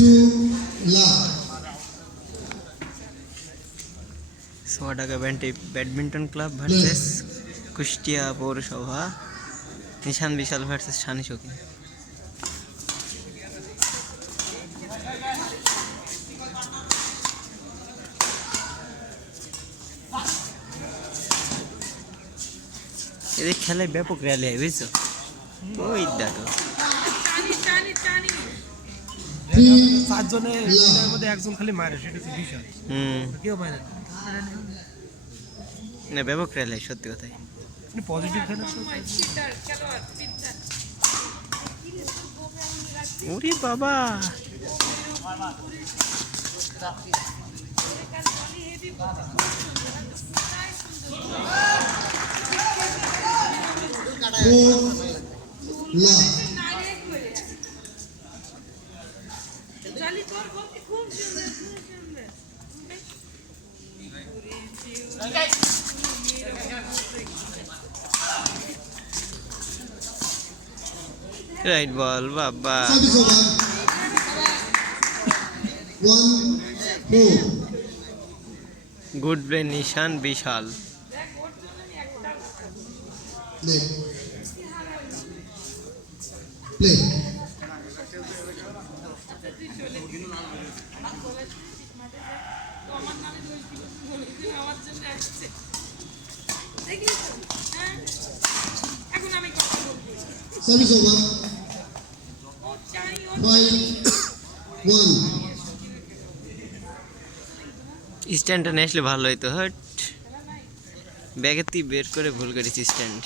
2 lakh. Swadanga badminton club versus Kushtia পৌরসভা। নিশান বিশাল versus Shani শৌখিন। এদের খেলায় ব্যাপক র্যালি হয় বুঝছো। ওই দেখো 3 জনের মধ্যে একজন খালি মারে, সেটা হচ্ছে বিশাল। কেউ মারে না, ব্যাপক র্যালি হয় সত্যি কথাই। পজিটিভ খেলা। ওরে বাবা, lakh. রাইট বল বাবা। Service over. 1-4. গুড প্লে নিশান বিশাল। Play. Play. Service over. 5-1. স্ট্যান্ডটা নিয়ে আসলে ভালো হইতো। হট, ব্যাগের তুই বের করে ভুল করেছিস স্ট্যান্ড।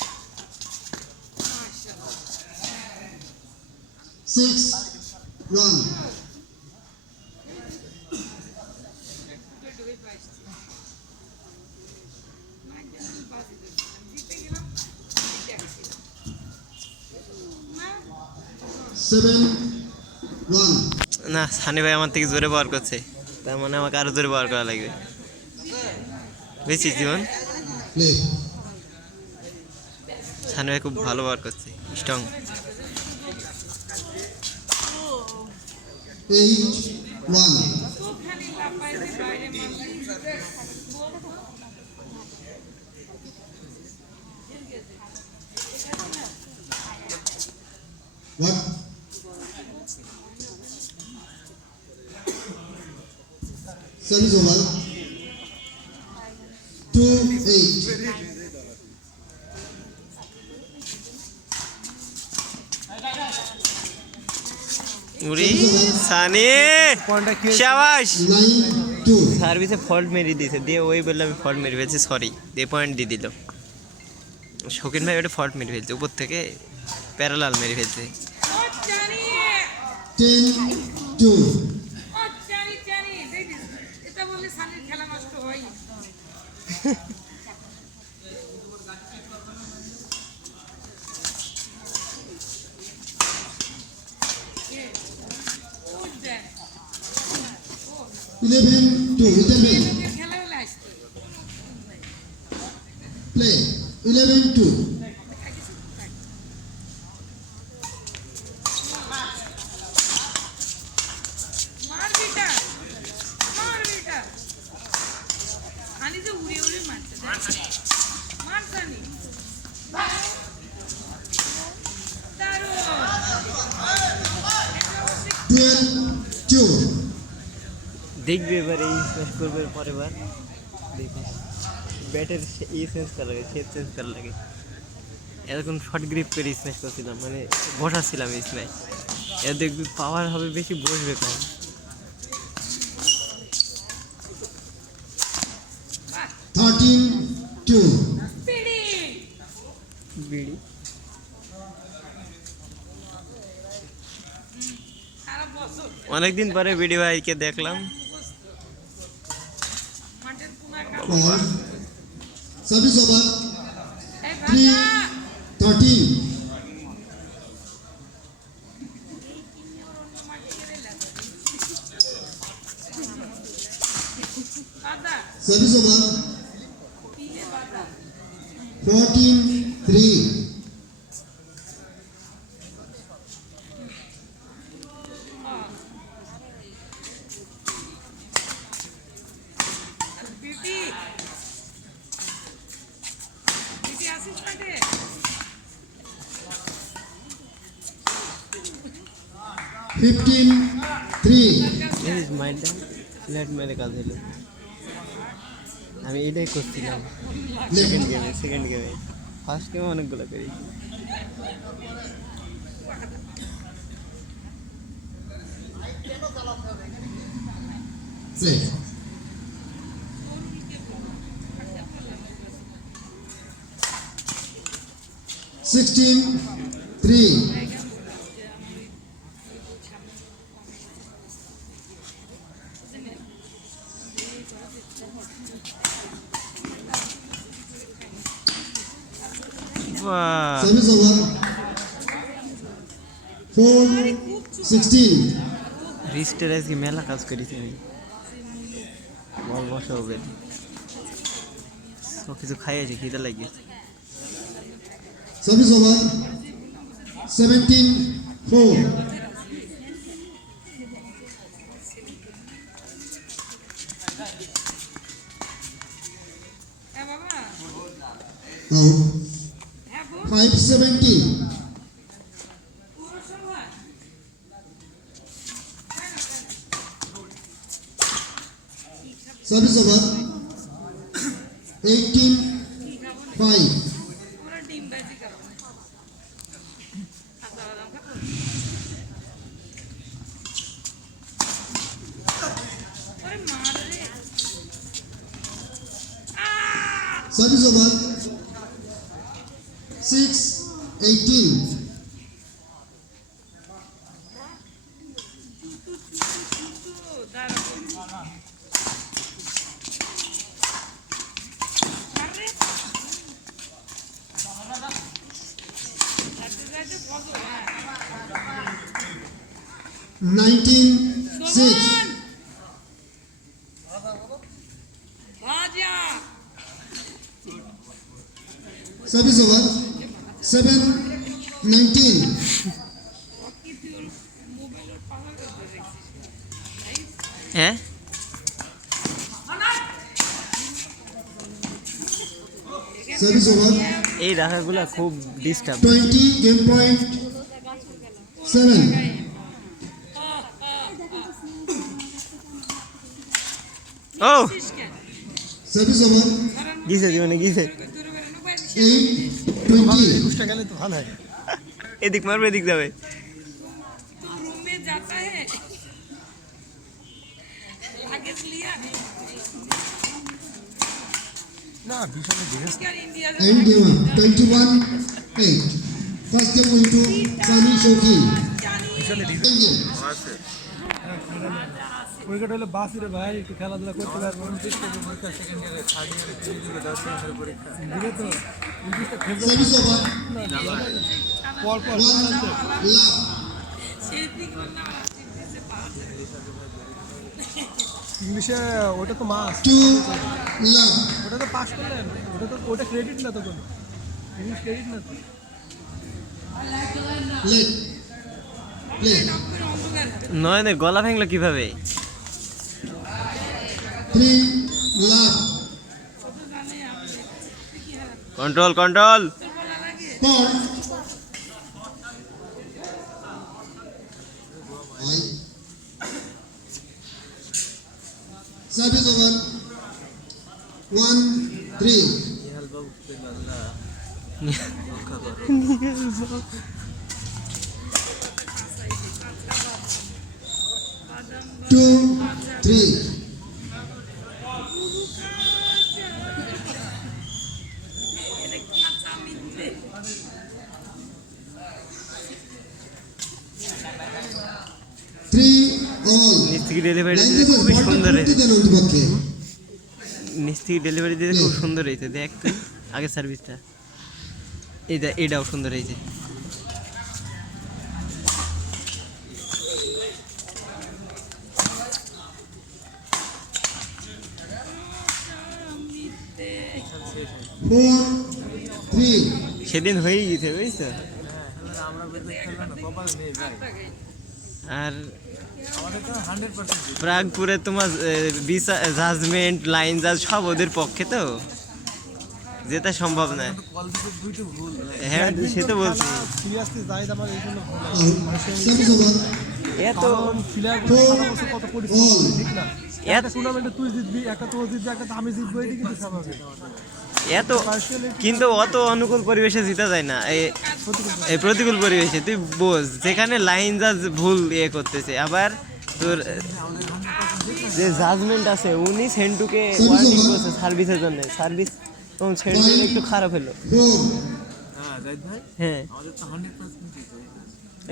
6 run. Seven run. না, সানি ভাই আমার থেকে জোরে পাওয়ার করছে, তার মানে আমাকে আরো জোরে পাওয়ার করা লাগবে। বেশি জীবন Play. সানি ভাই খুব ভালো পাওয়ার করছে, স্ট্রং। 8-1. What? Service over. 2-8. উরি সানি, শাবাশ। 9-2. সার্ভিসে ফল্ট মেরে দিয়েছে, দিয়ে ওই বললে আমি ফল্ট মেরে ফেলছি, সরি, দিয়ে পয়েন্ট দিয়ে দিল। শৌখিন ভাই ওটা ফল্ট মেরে ফেলছে, উপর থেকে প্যারালাল মেরে ফেলছে। 10-2. Eleven two. Play. 11-2. দেখবে এবার এই স্ম্যাশ করবে পরের বার দেখিস, ব্যাটের এই চেঞ্জ করা লাগে, সে চেঞ্জ করা লাগে। এরকম শর্ট গ্রিপ করে স্ম্যাশ করছিলাম, মানে বসাচ্ছিলাম এই স্ম্যাশ, এর দেখবি পাওয়ার হবে বেশি, বসবে কম। 13-2. বিড়ি অনেকদিন পরে বিডি ভাইকে দেখলাম। Service over. 3-13. Service over. 14-3. 15-3. মাইন্ডটা ফ্ল্যাট মেরে কাজ হলো। আমি এটাই করছিলাম সেকেন্ড গেমে ফার্স্ট গেমে অনেকগুলো করি। Play. 16-3. বাহ, Service over. 4-16. রিস্টের আজকে মেলা কাজ করেছি আমি। বল বসা হবে সব কিছু খাইয়েছি, খিদে লাগিয়েছে। Service over. 17-4. Out. 5-17. Service over. 18-5. Service over. 6-18. Nineteen six. Service over. 7-19. হ্যাঁ Service over. এই রাখাগুলা খুব ডিস্টার্ব। 20 game point. 7. ও Service over. গিয়েছে জীবনে গিয়েছে। 8-20. একুশটা গেলে তো ভালো হয়। এদিক মারবে এদিক যাবে। रूम में जाता है आगे से लिया না ভীষণ ধীরে यार India End game 21-8. First game going to Sami Shoki. ভীষণ ধীরে End game. উইকেট হলে বাসিরে ভাই একটু খেলাধুলা করতে পারবো ধীরে তো উইকেটটা ফেলতে Service over. পর পর 1 love. ইংলিশে ওটা তো মাস 2 love. ওটা তো পাস করলেন ওটা ক্রেডিট না তো কোনো ইংলিশ ক্রেডিট না তো Let. Play. নয়নের গলা ভাঙলো কিভাবে? 3 love. Control control. Paul. I. Service over. 1-3. 2-3. Three all. নিচ থেকে ডেলিভারি দিতে Languages খুবই সুন্দর বলতে হয়েছে। দেন অন্তপক্ষে। নিচ থেকে ডেলিভারি দিতে খুব সুন্দর হয়েছে। দেখ তুই আগে সার্ভিসটা, এটাও সুন্দর হয়েছে। Four, three. সেদিন হয়েই গেছে বুঝছো। আর প্রাগপুরে তোমার জাজমেন্ট লাইন জাজ সব ওদের পক্ষে, তো যেটা সম্ভব না। হ্যাঁ সে তো বলছি। সিরিয়াসলি জাহিদ আমার এই জন্য Out. Service over. এত কারণ প্লেয়ারগুলো সারা বছর কত পরিশ্রম করে, ঠিক না? একটা টুর্নামেন্টে তুই জিতবি, একটা তোর জিতবি, একটা আমি জিতবো, এটি কিন্তু স্বাভাবিক। এত কিন্তু অত অনুকূল পরিবেশে জিতা যায় না, এই প্রতিকূল পরিবেশে তুই বোঝ, যেখানে লাইন জাজ ভুল করতেছে, আবার তোর যে জাজমেন্ট আছে উনি সেন্টুকে ওয়ার্নিং করছে সার্ভিসের জন্য, সার্ভিস তখন সেন্টুর একটু খারাপ হলো। 4, হ্যাঁ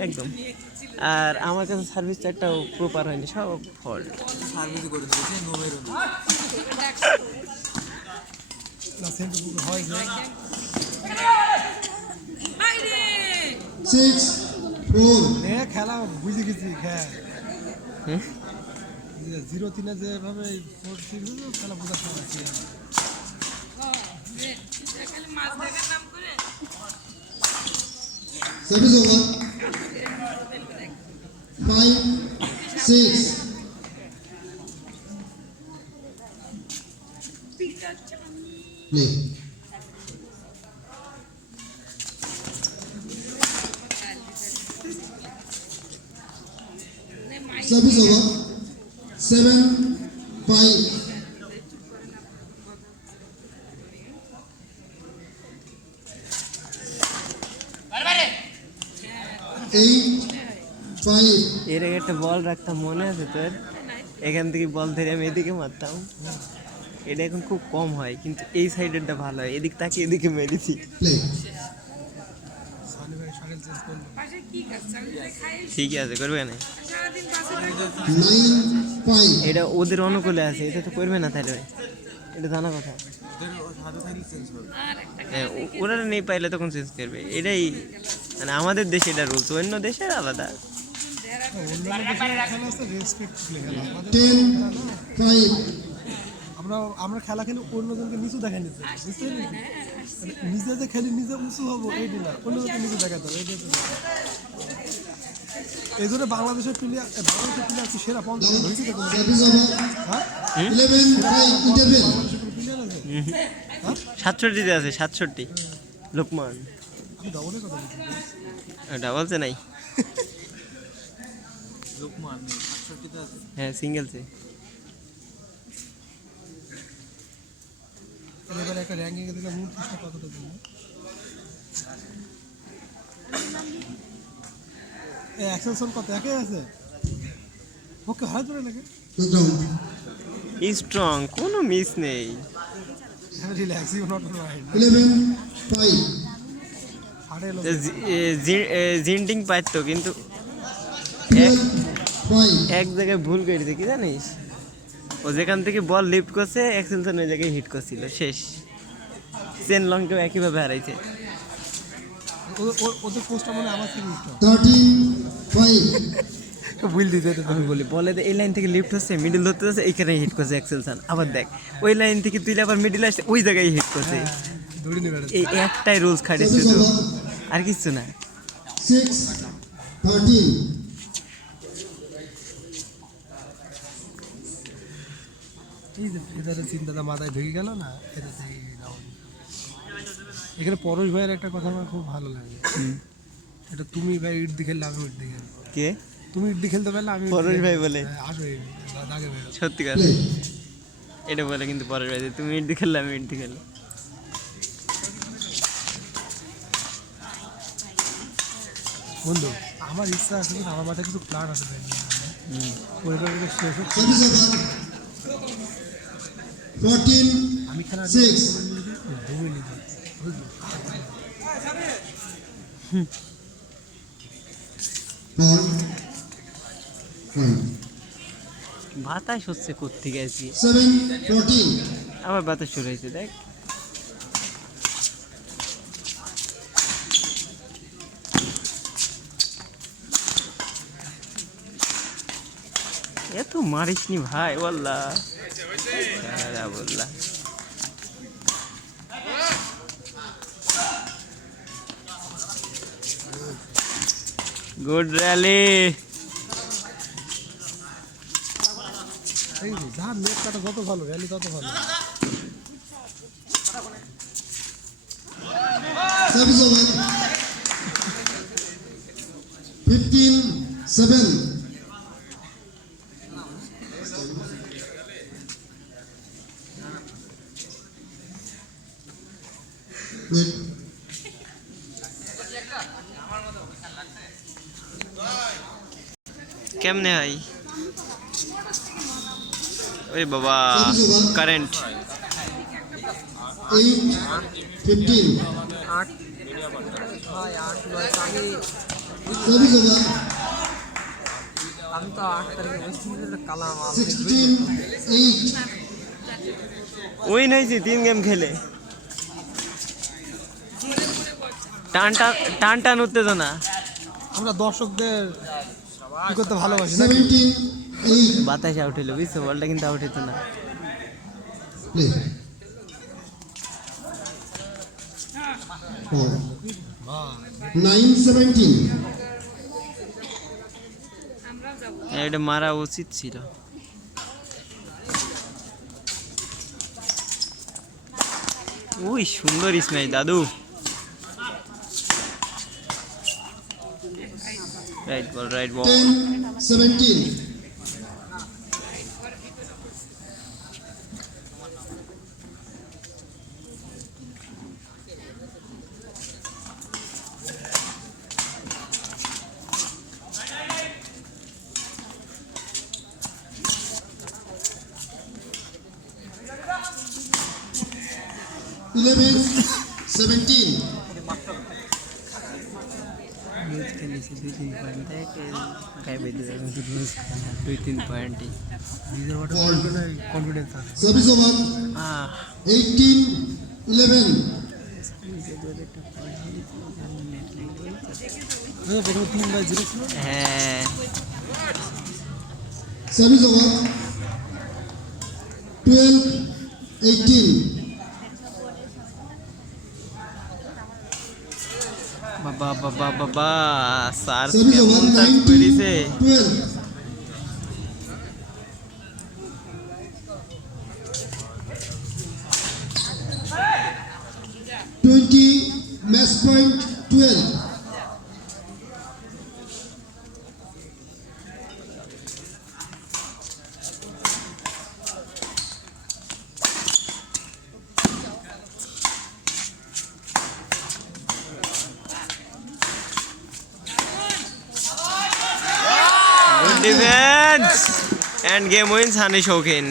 একদম। আর আমার কাছে সার্ভিসটা একটাও প্রপার হয়নি, সব ফল্ট। না সেন্টু হয় যে 6, 4, খেলা বুঝে গেছি, হ্যাঁ হুম? 0-3 যেভাবে খেলা বোঝার সময় আছে। খালি মাছ দেখার নাম করে service over. 5, 6, play. Service over. 7, 5, 8, 5, এর আগে একটা বল রাখতাম, মনে আছে তোর? এখান থেকে বল ধরে আমি এদিকে মারতাম। এটা এখন খুব কম হয়, কিন্তু এই সাইডেরটা ভালো হয়, এদিক তাকে এদিকে মেরেছি। play. সানি ভাই শরীর চেঞ্জ করলো। পাশে কি কাজ চালিয়ে খাই ঠিকই আছে, করবে না? সারাদিন পাশে থাকো 9, 5, এটা ওদের অনুকূলে আছে, এটা তো করবে না তাহলে ভাই, এটা জানা কথা। আর একটা হ্যাঁ, ওরা নেই পাইলে তখন চেঞ্জ করবে, এটাই মানে আমাদের দেশে এটা রুলস, অন্য দেশের আলাদা। অন্যান্য দেশের খেলা আছে রেসপেক্ট খেলা, আমাদের 10, 5, আমরা খেলা খেলে অন্যজনকে নিচু দেখা নিতে হবে, বুঝতে পারলি? মানে নিজে যে খেলি নিজে উঁচু হবো এইটি না, অন্যজনকে নিচু দেখাতে হবে, এইটা এই জন্য বাংলাদেশের প্লেয়ার কি সেরা 50 হয়েছে তো? service over. হ্যাঁ 11, 5, interval. বাংলাদেশের কোনো প্লেয়ার আছে? হ্যাঁ 67তে আছে, 67 লোকমান। আমি ডবলের কথা বলছি। ওটা বলছে নাই, হ্যাঁ সিঙ্গেলসে। এবারে একটা র্যাঙ্কিং এ দেখলাম 29টা কতটা দিন। এই অ্যাকশন কত একে আছে? ওকে হাত ধরে লাগে। No ground. স্ট্রং, কোনো মিস নেই। Relax, you not mind. 11, 5, হাড়ে এলো। জিন্টিং পাইতো, কিন্তু 12, 5, এক জায়গায় ভুল করেছে কি জানিস, ও যেখান থেকে বল লিফট করছে এক্সেলসন ওই জায়গায় হিট করছিল, শেষ। চেন লংকেও একইভাবে হারাইছে। ওদের পোস্টটা মানে আমার থেকে স্ট্রং। 13, 5, ভুল দিতে তো আমি বলি বলে এই লাইন থেকে লিফট হচ্ছে, মিডল ধরতে যাচ্ছে, এইখানে হিট করছে এক্সেলসন, আবার দেখ ওই লাইন থেকে তুই আবার মিডল আসছে, ওই জায়গায় হিট করছে। দৌড়ে নেবে। এই একটাই রুলস খাটে শুধু, আর কিছু না। 6, 13, এই যে এদের চিন্তাটা মাথায় ঢুকে গেল না, এটা থেকে এখানে পরশ ভাইয়ের একটা কথা আমার খুব ভালো লাগে। এটা তুমি ভাই ইট দিয়ে খেললে আমি ইট দিয়ে খেলবো, কে তুমি ইট দিয়ে খেলতে পারলে আমি পরশ ভাই বলে? আসো দাগে ভাই। সত্যি কথা play. এটা বলে, কিন্তু পরের বাড়িতে তুমি ইট দিয়ে খেললে আমি ইট দিয়ে খেললাম। বন্ধু আমার ইচ্ছা আছে, কিন্তু আমার মাথায় কিছু প্ল্যান আছে ভাই। ওইটা শেষ হোক। Service over. 14, আমি খেলা 6, ধুয়ে নিতে বুঝলি? 4, 5, বাতাস হচ্ছে কোত্থেকে আছি, 7, 14, আবার বাতাস শুরু হয়েছে দেখ। এত মারিস নি ভাই, ওয়াল্লাহ বললা। Good rally. এই যে যার নেট কাটা যত ভালো, র্যালি তত ভালো। service over. 15, 7, Wait. কেমনে হয় ওই বাবা কারেন্ট 8-15. Service over. আমি তো 8 তারিখে ওয়েস্ট কালাম 16-8. উইন হয়েছি 3 গেম খেলে টান টান টান টান উত্তেজনা আমরা দর্শকদের কি করতে ভালোবাসি না 17-8. বাতাসে আউট হইলো বুঝছো বলটা কিন্তু আউট হইতো না Play. Four. 9-17. আমরাও যাবো এটা মারা উচিত ছিল ওই সুন্দর স্ম্যাচ দাদু রাইট বল 10-17. Eleven, 17. রোজ খেলেছি 2-3 পয়েন্ট গায়ে বেঁধে যাবে রোজ খেলা 2-3 পয়েন্টই কনফিডেন্স আছে Service over. 18-11. প্রথমে 3-0 ছিল হ্যাঁ Service over. 12-18. বাবা বাবা বাবা স্যার Service over. কেমন টাচ করেছে 19-12. Match point 12. Good defense and game wins Hani Shaukin.